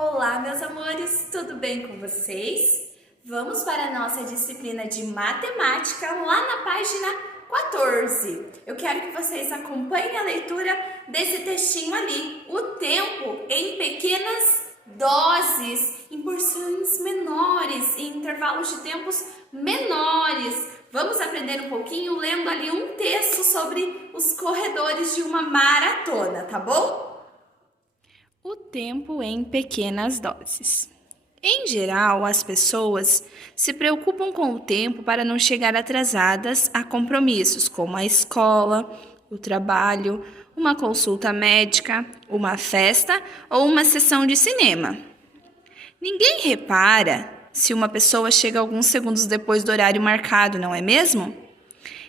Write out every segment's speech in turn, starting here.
Olá, meus amores, tudo bem com vocês? Vamos para a nossa disciplina de matemática lá na página 14. Eu quero que vocês acompanhem a leitura desse textinho ali, o tempo em pequenas doses, em porções menores, em intervalos de tempos menores. Vamos aprender um pouquinho lendo ali um texto sobre os corredores de uma maratona, tá bom? O tempo em pequenas doses. Em geral, as pessoas se preocupam com o tempo para não chegar atrasadas a compromissos como a escola, o trabalho, uma consulta médica, uma festa ou uma sessão de cinema. Ninguém repara se uma pessoa chega alguns segundos depois do horário marcado, não é mesmo?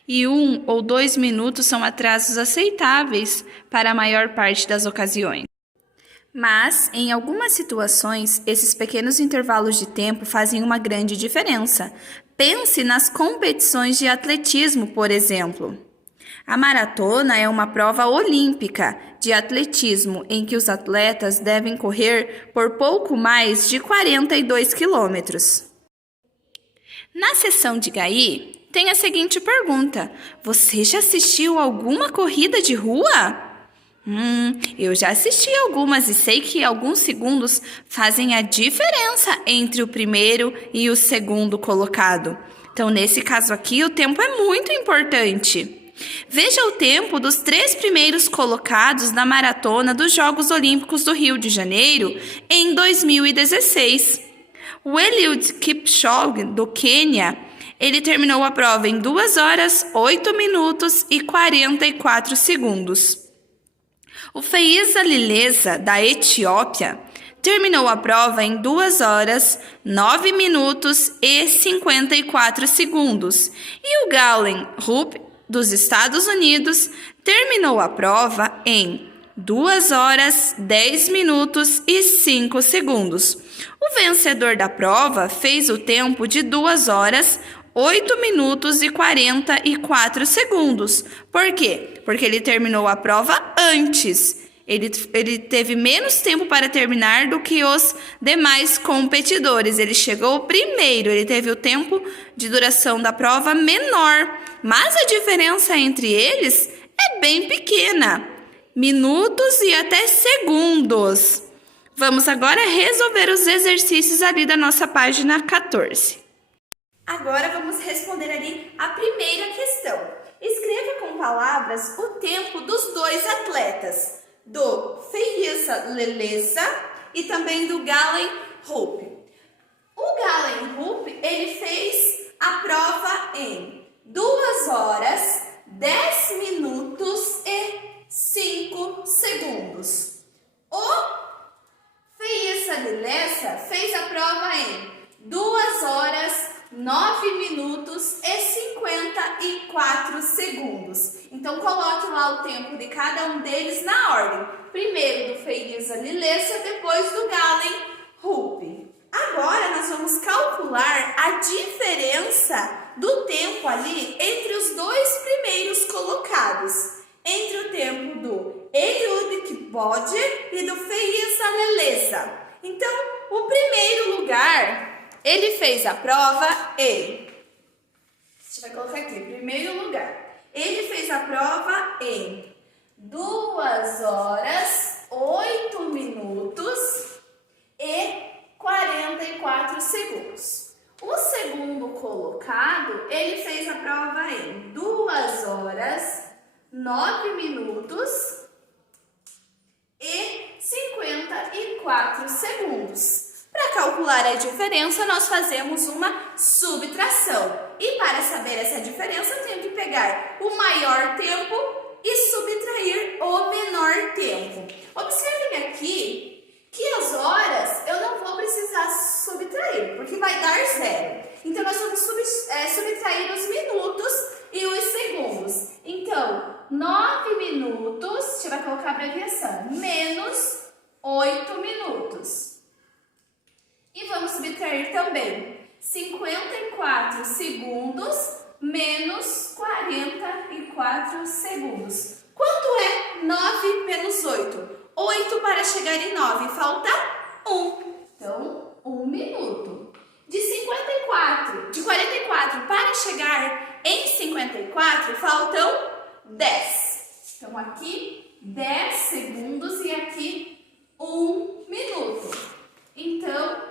E 1 ou 2 minutos são atrasos aceitáveis para a maior parte das ocasiões. Mas, em algumas situações, esses pequenos intervalos de tempo fazem uma grande diferença. Pense nas competições de atletismo, por exemplo. A maratona é uma prova olímpica de atletismo em que os atletas devem correr por pouco mais de 42 quilômetros. Na seção de GAI, tem a seguinte pergunta: você já assistiu alguma corrida de rua? Eu já assisti algumas e sei que alguns segundos fazem a diferença entre o primeiro e o segundo colocado. Então, nesse caso aqui, o tempo é muito importante. Veja o tempo dos 3 primeiros colocados na maratona dos Jogos Olímpicos do Rio de Janeiro em 2016. O Eliud Kipchoge, do Quênia, ele terminou a prova em 2 horas, 8 minutos e 44 segundos. O Feyisa Lilesa, da Etiópia, terminou a prova em 2 horas, 9 minutos e 54 segundos. E o Galen Rupp, dos Estados Unidos, terminou a prova em 2 horas, 10 minutos e 5 segundos. O vencedor da prova fez o tempo de 2 horas, 8 minutos e 44 segundos. Por quê? Porque ele terminou a prova antes. Ele teve menos tempo para terminar do que os demais competidores. Ele chegou primeiro, ele teve o tempo de duração da prova menor. Mas a diferença entre eles é bem pequena. Minutos e até segundos. Vamos agora resolver os exercícios ali da nossa página 14. Agora vamos responder ali a primeira questão. Escreva com palavras o tempo dos 2 atletas, do Feyisa Lilesa e também do Galen Rupp. O Galen Rupp, ele fez a prova em 2 horas, 10 minutos e 5 segundos. O Feyisa Lilesa fez a prova em 2 horas, 9 minutos e 54 segundos. Então, coloque lá o tempo de cada um deles na ordem. Primeiro do Feyisa Lilesa, depois do Galen Rupp. Agora, nós vamos calcular a diferença do tempo ali entre os 2 primeiros colocados. Entre o tempo do Eliud Kipchoge e do Feyisa Lilesa. Então, o primeiro lugar, ele fez a prova em... A gente vai colocar aqui, primeiro lugar. Ele fez a prova em 2 horas, 8 minutos e 44 segundos. O segundo colocado, ele fez a prova em 2 horas, 9 minutos e 54 segundos. Para calcular a diferença, nós fazemos uma subtração. E para saber essa diferença, eu tenho que pegar o maior tempo e subtrair o menor tempo. Observem aqui que as horas eu não vou precisar subtrair, porque vai dar 0. Então, nós vamos subtrair os minutos e os segundos. Então, 9 minutos, a gente vai colocar a abreviação, menos 8 minutos. E vamos subtrair também 54 segundos menos 44 segundos. Quanto é 9 menos 8? 8 para chegar em 9, falta 1. 54, faltam 10. Então, aqui 10 segundos e aqui 1 minuto. Então,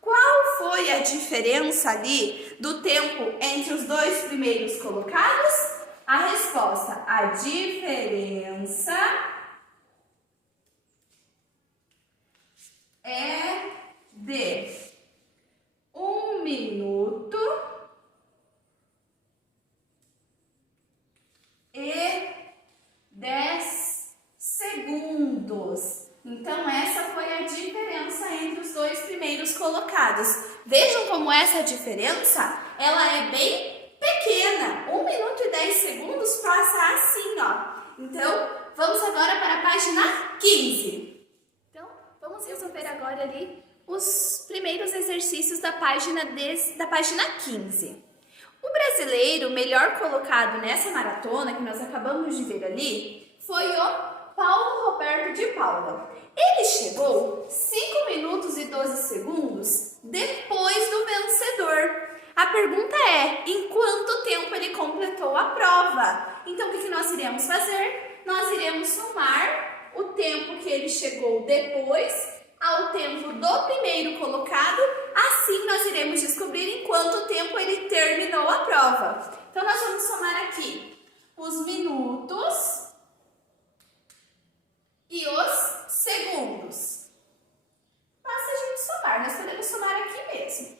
qual foi a diferença ali do tempo entre os dois primeiros colocados? A resposta, a diferença é de 1 minuto e 10 segundos. Então, essa foi a diferença entre os dois primeiros colocados. Vejam como essa diferença, ela é bem pequena. 1 minuto e 10 segundos passa assim, ó. Então, vamos agora para a página 15. Então, vamos resolver agora ali os primeiros exercícios da página 15. O brasileiro melhor colocado nessa maratona, que nós acabamos de ver ali, foi o Paulo Roberto de Paula. Ele chegou 5 minutos e 12 segundos depois do vencedor. A pergunta é, em quanto tempo ele completou a prova? Então, o que nós iremos fazer? Nós iremos somar o tempo que ele chegou depois ao tempo do primeiro colocado, assim nós iremos descobrir em quanto tempo ele terminou a prova. Então, nós vamos somar aqui os minutos e os segundos. Basta a gente somar, nós podemos somar aqui mesmo.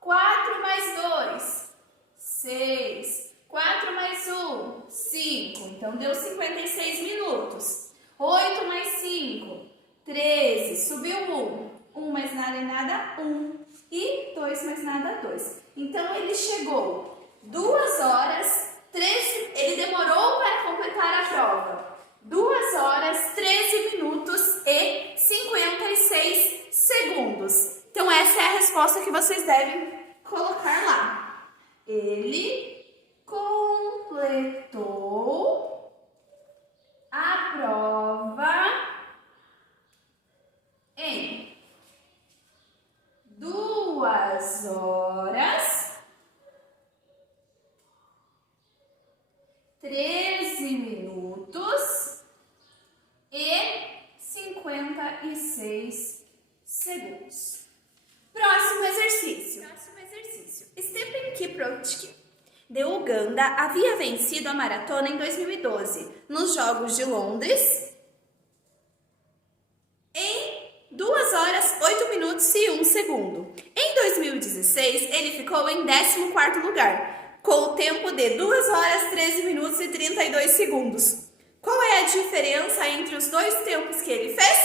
4 mais 2, 6. 4 mais 1, 5. Então, deu 56 minutos. 8 mais 5, 13. Subiu 1. 1 mais nada é nada, 1. E 2 mais nada, 2. Então, ele chegou 2 horas, 13. Ele demorou para completar a prova. 2 horas, 13 minutos e 56 segundos. Então, essa é a resposta que vocês devem colocar lá. Ele completou a prova em 2 horas, 13 minutos e 56 segundos. Próximo exercício. Stephen Kiprotich, de Uganda, havia vencido a maratona em 2012, nos Jogos de Londres, em 2 horas, 8 minutos e 1 segundo. Em 2016, ele ficou em 14º lugar, com o tempo de 2 horas, 13 minutos e 32 segundos. Qual é a diferença entre os dois tempos que ele fez?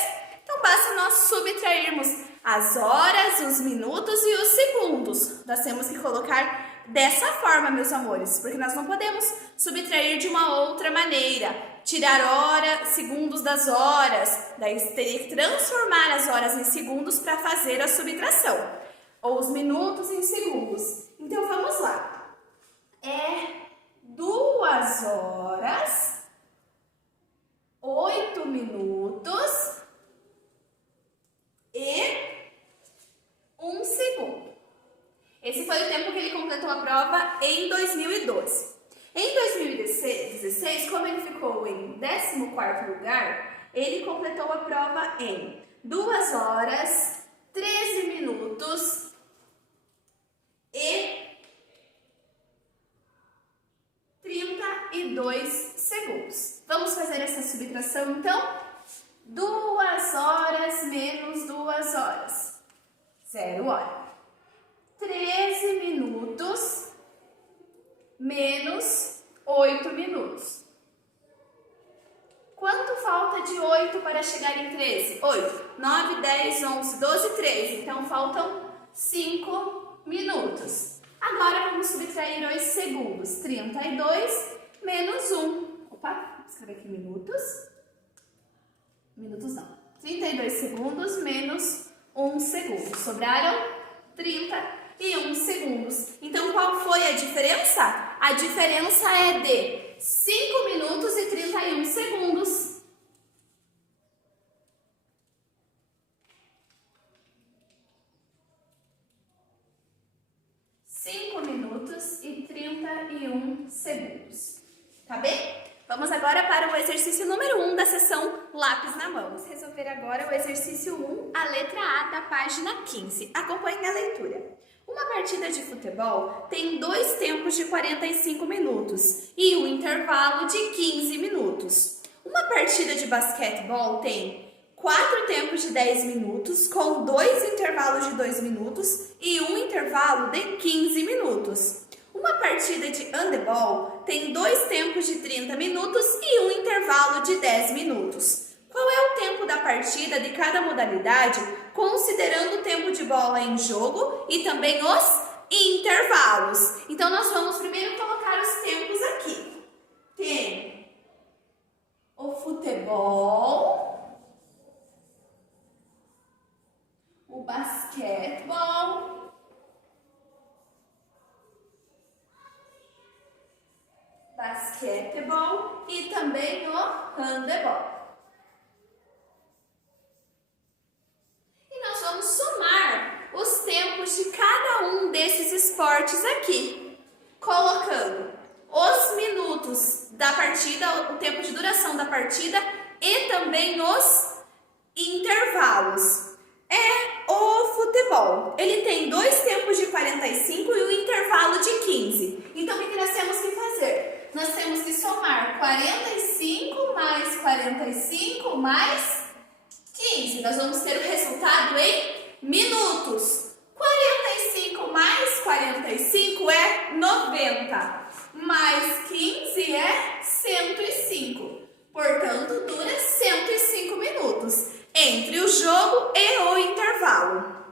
Então, basta nós subtrairmos as horas, os minutos e os segundos. Nós temos que colocar dessa forma, meus amores, porque nós não podemos subtrair de uma outra maneira. Tirar hora, segundos das horas. Daí teria que transformar as horas em segundos para fazer a subtração. Ou os minutos em segundos. Então, vamos lá. É 2 horas, 8 minutos e 1 segundo. Esse foi o tempo que ele completou a prova em 2012. Em 2016, como ele ficou em 14º lugar, ele completou a prova em 2 horas, 13 minutos e 32 segundos. Vamos fazer essa subtração, então? 2 horas menos 2 horas. 0 hora. 13 minutos menos 8 minutos. Quanto falta de 8 para chegar em 13? 8, 9, 10, 11, 12, 13. Então, faltam 5 minutos. Agora, vamos subtrair os segundos. 32 menos 1. Opa, vou escrever aqui minutos. Minutos não. 32 segundos menos 1 segundo. Sobraram 31 segundos. Então, qual foi a diferença? A diferença é de 5 minutos e 31 segundos. Minutos e 31 51 segundos. Tá bem? Vamos agora para o exercício número 1 da sessão Lápis na Mão. Vamos resolver agora o exercício 1, a letra A da página 15. Acompanhe a leitura. Uma partida de futebol tem 2 tempos de 45 minutos e um intervalo de 15 minutos. Uma partida de basquetebol tem 4 tempos de 10 minutos, com 2 intervalos de 2 minutos e um intervalo de 15 minutos. Uma partida de handebol tem 2 tempos de 30 minutos e um intervalo de 10 minutos. Qual é o tempo da partida de cada modalidade, considerando o tempo de bola em jogo e também os intervalos? Então, nós vamos primeiro colocar os tempos aqui. Tem o futebol, o basquetebol, e também o handebol. E nós vamos somar os tempos de cada um desses esportes aqui, colocando os minutos da partida, o tempo de duração da partida e também os intervalos. É o futebol. Ele tem 2 tempos de 45 e um intervalo de 15. Então, o que nós temos que fazer? Nós temos que somar 45 mais 45 mais 15. Nós vamos ter o resultado em minutos. 45 mais 45 é 90. Mais 15 é 105. Portanto, dura 105 minutos entre o jogo e o intervalo.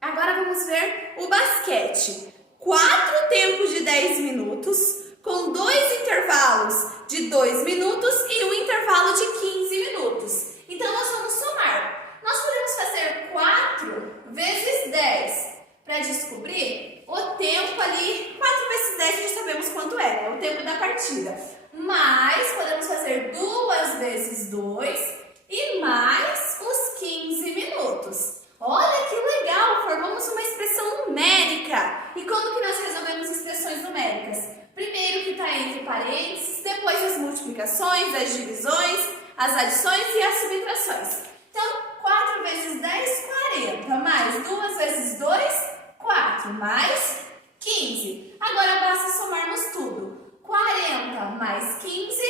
Agora vamos ver o basquete. 4 tempos de 10 minutos, com 2 intervalos de 2 minutos e um intervalo de 15 minutos. Então, nós vamos somar. Nós podemos fazer 4 vezes 10 para descobrir o tempo ali. 4 vezes 10 já sabemos quanto é, né? O tempo da partida. Mas podemos fazer 2 vezes 2 e mais os 15 minutos. Olha que legal! Formamos uma expressão numérica. E como que nós resolvemos expressões numéricas? Primeiro que está entre parênteses, depois as multiplicações, as divisões, as adições e as subtrações. Então, 4 vezes 10, 40, mais 2 vezes 2, 4, mais 15. Agora basta somarmos tudo. 40 mais 15,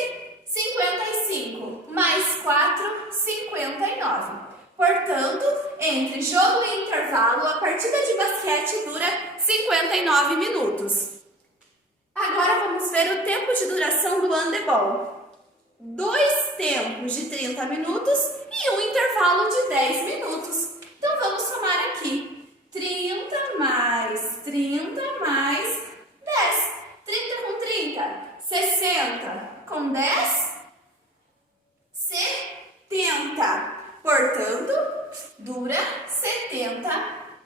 55, mais 4, 59. Portanto, entre jogo e intervalo, a partida de basquete dura 59 minutos. Agora vamos ver o tempo de duração do handebol. 2 tempos de 30 minutos e um intervalo de 10 minutos. Então vamos somar aqui. 30 mais 30 mais 10. 30 com 30, 60 com 10, 70. Portanto, dura 70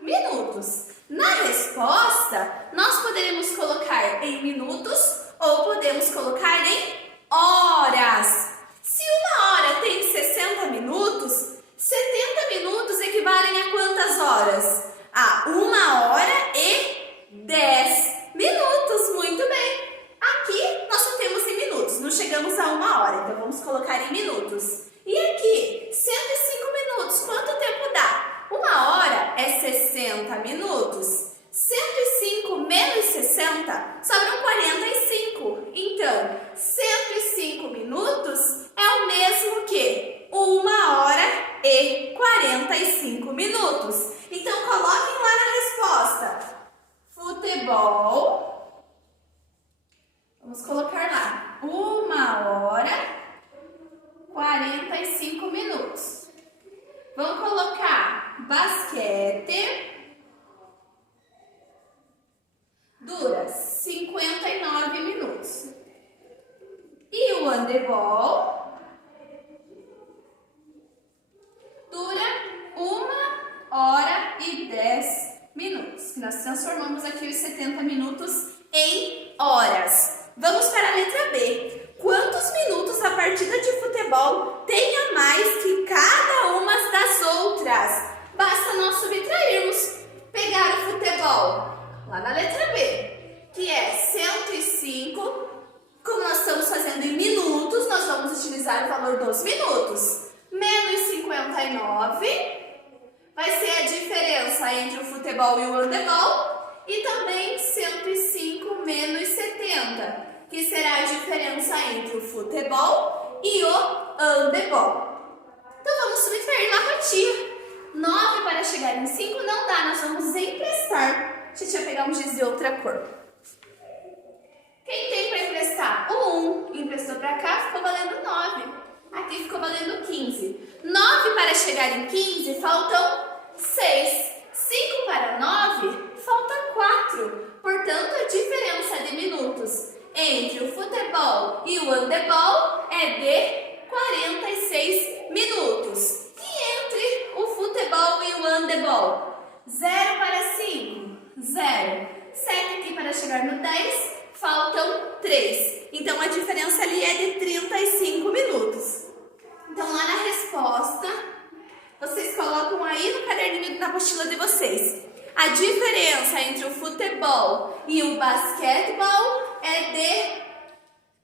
minutos. Na resposta, nós poderemos colocar em minutos ou podemos colocar em horas. Se uma hora tem 60 minutos, 70 minutos equivalem a quantas horas? A 1 hora e 10 minutos. Muito bem. Aqui nós só temos em minutos, não chegamos a 1 hora, então vamos colocar em minutos. E aqui, 105 minutos, quanto tempo dá? 1 hora é 60 minutos. 105 menos 60 sobram 45. Então, 105 minutos é o mesmo que 1 hora e 45 minutos. Então, coloquem lá na resposta. Futebol. Vamos colocar lá. 1 hora 45 minutos. Vamos colocar basquete. Dura 59 minutos. E o handebol dura 1 hora e 10 minutos. Nós transformamos aqui os 70 minutos em horas. Vamos para a letra B. Quantos minutos a partida de futebol tem a mais que cada uma das outras? Basta nós subtrairmos. Pegar o futebol lá na letra B, que é 105 entre o futebol e o handebol. E também 105 menos 70, que será a diferença entre o futebol e o handebol. Então vamos subtrair na quantia. 9 para chegar em 5 não dá, nós vamos emprestar. Deixa eu pegar um giz de outra cor. Quem tem para emprestar? O 1 emprestou para cá, ficou valendo 9. Aqui ficou valendo 15. 9 para chegar em 15, faltam 6. 5 para 9, falta 4. Portanto, a diferença de minutos entre o futebol e o handebol é de 46 minutos. E entre o futebol e o handebol? 0 para 5, 0. 7 aqui para chegar no 10, faltam 3. Então, a diferença ali é de 35 minutos. Então, lá na resposta, vocês colocam aí no caderninho, na apostila de vocês. A diferença entre o futebol e o basquetebol é de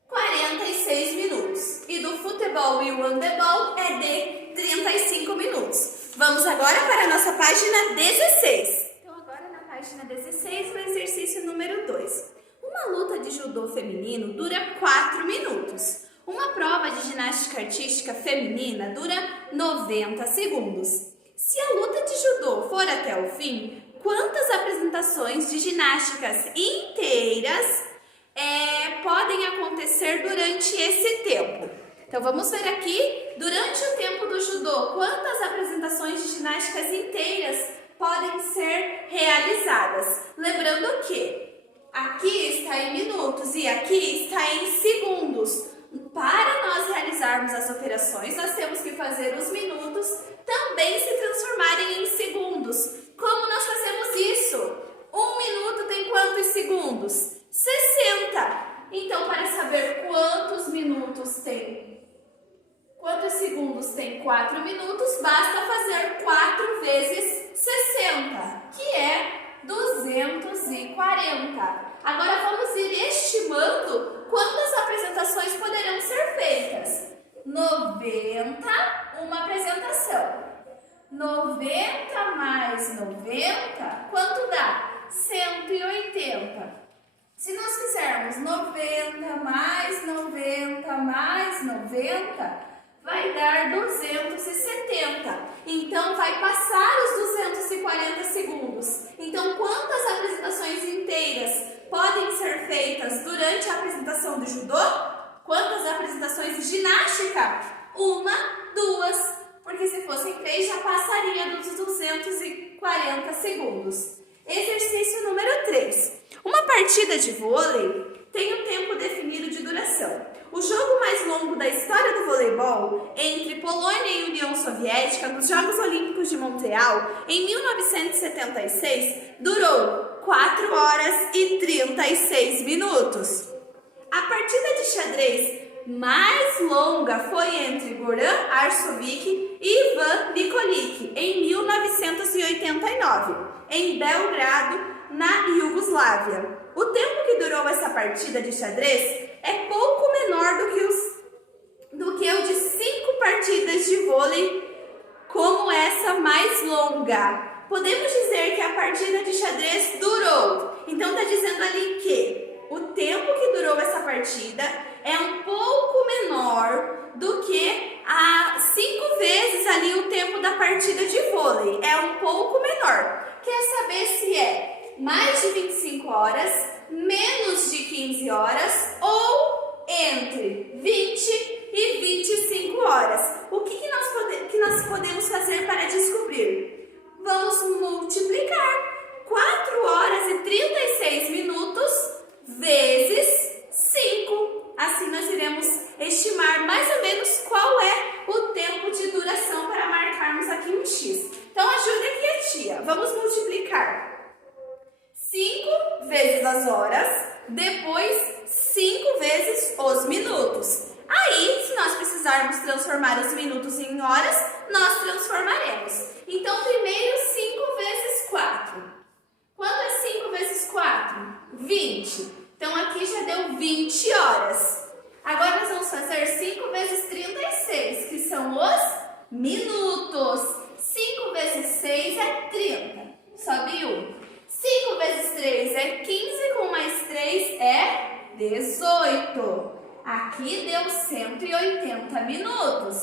46 minutos. E do futebol e o handebol é de 35 minutos. Vamos agora para a nossa página 16. Então, agora na página 16, o exercício número 2. Uma luta de judô feminino dura 4 minutos. Uma prova de ginástica artística feminina dura 90 segundos. Se a luta de judô for até o fim, quantas apresentações de ginásticas inteiras podem acontecer durante esse tempo? Então vamos ver aqui, durante o tempo do judô, quantas apresentações de ginásticas inteiras podem ser realizadas? Lembrando que aqui está em minutos e aqui está em segundos. Para nós realizarmos as operações, nós temos que fazer os minutos também se transformarem em segundos. Como nós fazemos isso? 1 minuto tem quantos segundos? 60. Então, para saber quantos segundos tem 4 minutos, basta fazer 4 vezes 60, que é 240. Agora vamos ir estimando quantas apresentações poderão ser feitas. 90, uma apresentação. 90 mais 90, quanto dá? 180. Se nós fizermos 90 mais 90 mais 90, vai dar 270. Então, vai passar os 240 segundos. Então, quantas apresentações inteiras podem ser feitas durante a apresentação do judô? Quantas apresentações de ginástica? 1, 2. Porque se fossem 3, já passaria dos 240 segundos. Exercício número 3. Uma partida de vôlei tem um tempo definido de duração. O jogo mais longo da história do voleibol, entre Polônia e União Soviética, nos Jogos Olímpicos de Montreal, em 1976, durou 4 horas e 36 minutos. A partida de xadrez mais longa foi entre Goran Arsovic e Ivan Nikolic, em 1989, em Belgrado, na Iugoslávia. O tempo que durou essa partida de xadrez é pouco menor do que o de 5 partidas de vôlei, como essa mais longa. Podemos dizer que a partida de xadrez durou. Então está dizendo ali que o tempo que durou essa partida é um pouco menor do que 5 vezes ali o tempo da partida de vôlei. É um pouco menor. Quer saber se é mais de 25 horas, menos de 15 horas ou entre 20 e 25 horas? O que nós podemos fazer para descobrir? Vamos multiplicar 4 horas e 36 minutos vezes 5. Assim nós iremos estimar mais ou menos qual é o tempo de duração para marcarmos aqui um X. Então ajuda aqui a tia. Vamos multiplicar 5 vezes as horas, depois 5 vezes os minutos. Aí, se nós precisarmos transformar os minutos em horas, nós transformaremos. Então, primeiro 5 vezes 4. Quanto é 5 vezes 4? 20. Então, aqui já deu 20 horas. Agora, nós vamos fazer 5 vezes 36, que são os minutos. 5 vezes 6 é 30. Sobe 1. 5 vezes 3 é 15, com mais 3 é 18. Aqui deu 180 minutos.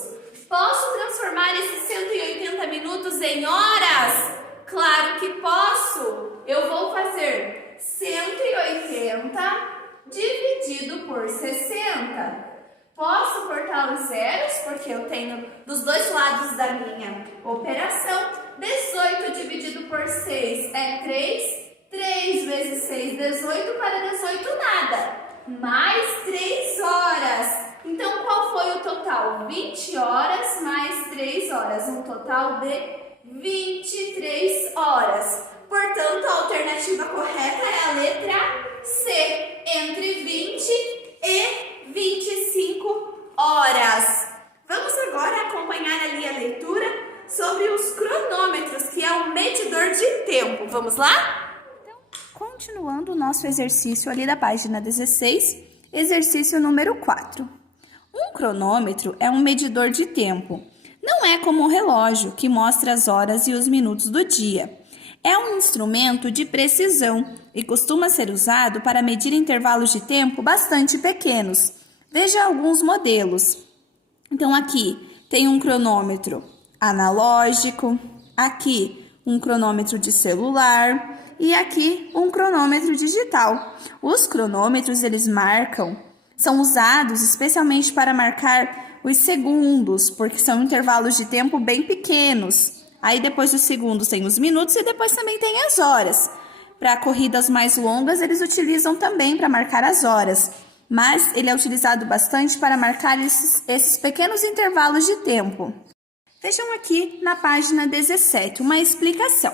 Posso transformar esses 180 minutos em horas? Claro que posso. Eu vou fazer 180 dividido por 60. Posso cortar os zeros, porque eu tenho dos dois lados da minha operação. 18 dividido por 6 é 3. 3 vezes 6, 18. Para 18, nada. Mais 3 horas. Então, qual foi o total? 20 horas mais 3 horas. Um total de 23 horas. Portanto, a alternativa correta é a letra C. Entre 20 e 25 horas. Vamos agora acompanhar ali a leitura sobre os cronômetros, que é um medidor de tempo. Vamos lá? Então, continuando o nosso exercício ali da página 16, exercício número 4. Um cronômetro é um medidor de tempo. Não é como um relógio que mostra as horas e os minutos do dia. É um instrumento de precisão e costuma ser usado para medir intervalos de tempo bastante pequenos. Veja alguns modelos. Então, aqui tem um cronômetro analógico, aqui um cronômetro de celular e aqui um cronômetro digital. Os cronômetros, eles são usados especialmente para marcar os segundos, porque são intervalos de tempo bem pequenos. Aí depois dos segundos tem os minutos e depois também tem as horas. Para corridas mais longas, eles utilizam também para marcar as horas. Mas ele é utilizado bastante para marcar esses pequenos intervalos de tempo. Vejam aqui na página 17 uma explicação.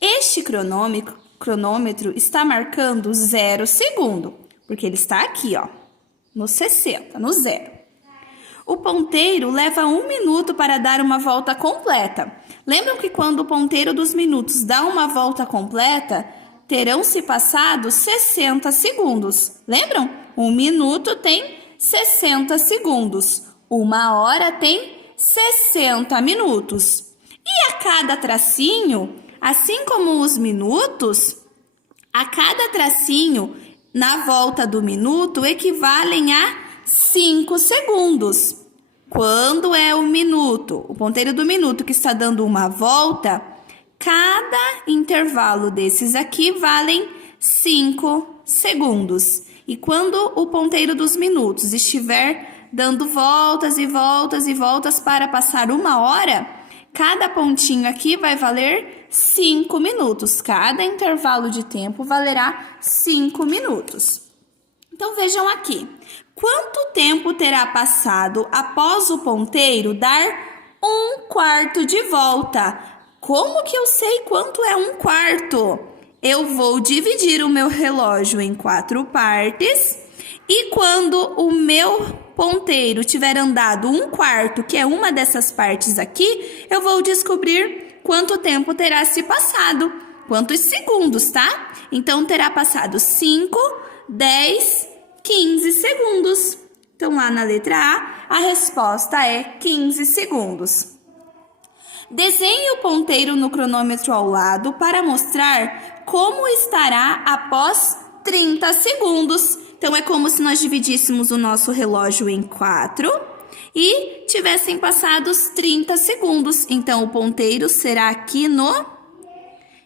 Este cronômetro está marcando 0 segundo, porque ele está aqui, ó, no 60, no 0. O ponteiro leva 1 minuto para dar uma volta completa. Lembram que quando o ponteiro dos minutos dá uma volta completa, terão se passado 60 segundos. Lembram? 1 minuto tem 60 segundos. 1 hora tem 60 minutos. E a cada tracinho, assim como os minutos, a cada tracinho na volta do minuto equivalem a 5 segundos. Quando é o minuto, o ponteiro do minuto que está dando uma volta, cada intervalo desses aqui valem 5 segundos. E quando o ponteiro dos minutos estiver dando voltas e voltas e voltas para passar 1 hora, cada pontinho aqui vai valer 5 minutos. Cada intervalo de tempo valerá 5 minutos. Então, vejam aqui. Quanto tempo terá passado após o ponteiro dar 1/4 de volta? Como que eu sei quanto é 1/4? Eu vou dividir o meu relógio em 4 partes e quando o meu ponteiro tiver andado 1/4, que é uma dessas partes aqui, eu vou descobrir quanto tempo terá se passado, quantos segundos, tá? Então, terá passado 5, 10, 15 segundos. Então, lá na letra A resposta é 15 segundos. Desenhe o ponteiro no cronômetro ao lado para mostrar como estará após 30 segundos. Então, é como se nós dividíssemos o nosso relógio em 4 e tivessem passados 30 segundos. Então, o ponteiro será aqui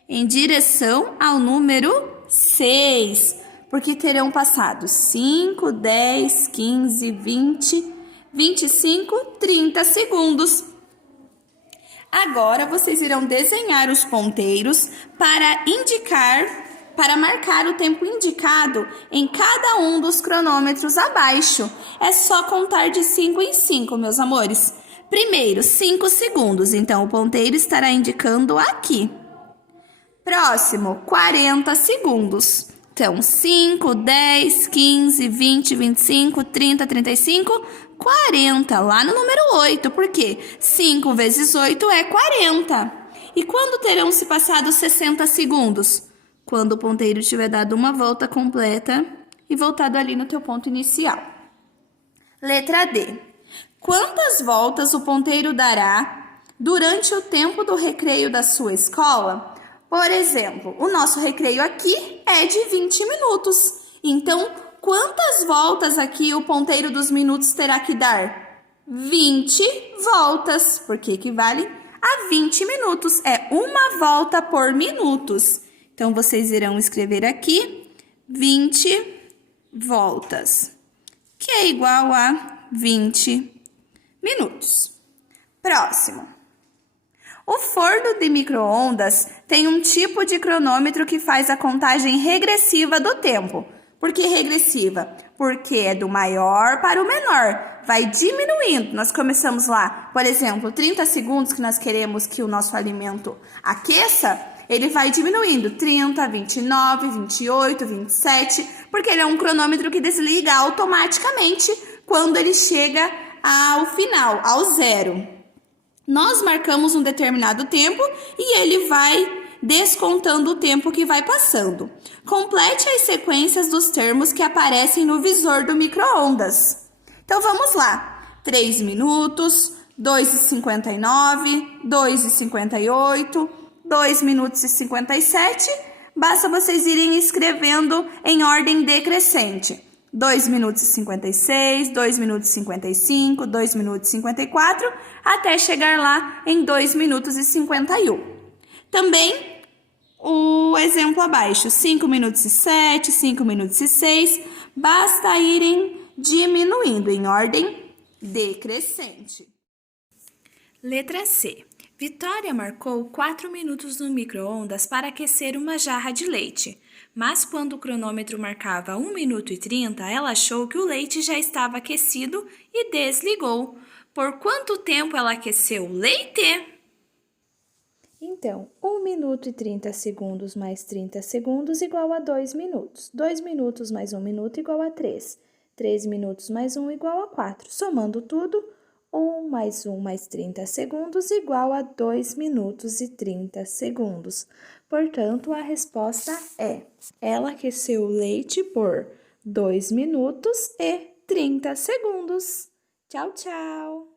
em direção ao número 6, porque terão passado 5, 10, 15, 20, 25, 30 segundos. Agora, vocês irão desenhar os ponteiros para marcar o tempo indicado em cada um dos cronômetros abaixo. É só contar de 5 em 5, meus amores. Primeiro, 5 segundos, então o ponteiro estará indicando aqui. Próximo, 40 segundos. Então, 5, 10, 15, 20, 25, 30, 35, 40, lá no número 8, porque 5 vezes 8 é 40. E quando terão se passado 60 segundos? Quando o ponteiro tiver dado uma volta completa e voltado ali no teu ponto inicial. Letra D. Quantas voltas o ponteiro dará durante o tempo do recreio da sua escola? Por exemplo, o nosso recreio aqui é de 20 minutos. Então, quantas voltas aqui o ponteiro dos minutos terá que dar? 20 voltas, porque equivale a 20 minutos. É uma volta por minutos. Então, vocês irão escrever aqui 20 voltas, que é igual a 20 minutos. Próximo. O forno de micro-ondas tem um tipo de cronômetro que faz a contagem regressiva do tempo. Por que regressiva? Porque é do maior para o menor. Vai diminuindo. Nós começamos lá, por exemplo, 30 segundos que nós queremos que o nosso alimento aqueça, ele vai diminuindo. 30, 29, 28, 27, porque ele é um cronômetro que desliga automaticamente quando ele chega ao final, ao zero. Nós marcamos um determinado tempo e ele vai descontando o tempo que vai passando. Complete as sequências dos termos que aparecem no visor do micro-ondas. Então, vamos lá. 3 minutos, 2:59, 2:58, 2 minutos e 57. Basta vocês irem escrevendo em ordem decrescente. 2 minutos e 56, 2 minutos e 55, 2 minutos e 54, até chegar lá em 2 minutos e 51. Também o exemplo abaixo, 5 minutos e 7, 5 minutos e 6, basta irem diminuindo em ordem decrescente. Letra C. Vitória marcou 4 minutos no micro-ondas para aquecer uma jarra de leite, mas quando o cronômetro marcava 1 minuto e 30, ela achou que o leite já estava aquecido e desligou. Por quanto tempo ela aqueceu o leite? Então, 1 minuto e 30 segundos mais 30 segundos igual a 2 minutos. 2 minutos mais 1 minuto igual a 3. 3 minutos mais 1 igual a 4. Somando tudo, 1 mais 1 mais 30 segundos igual a 2 minutos e 30 segundos. Portanto, a resposta é: ela aqueceu o leite por 2 minutos e 30 segundos. Tchau, tchau!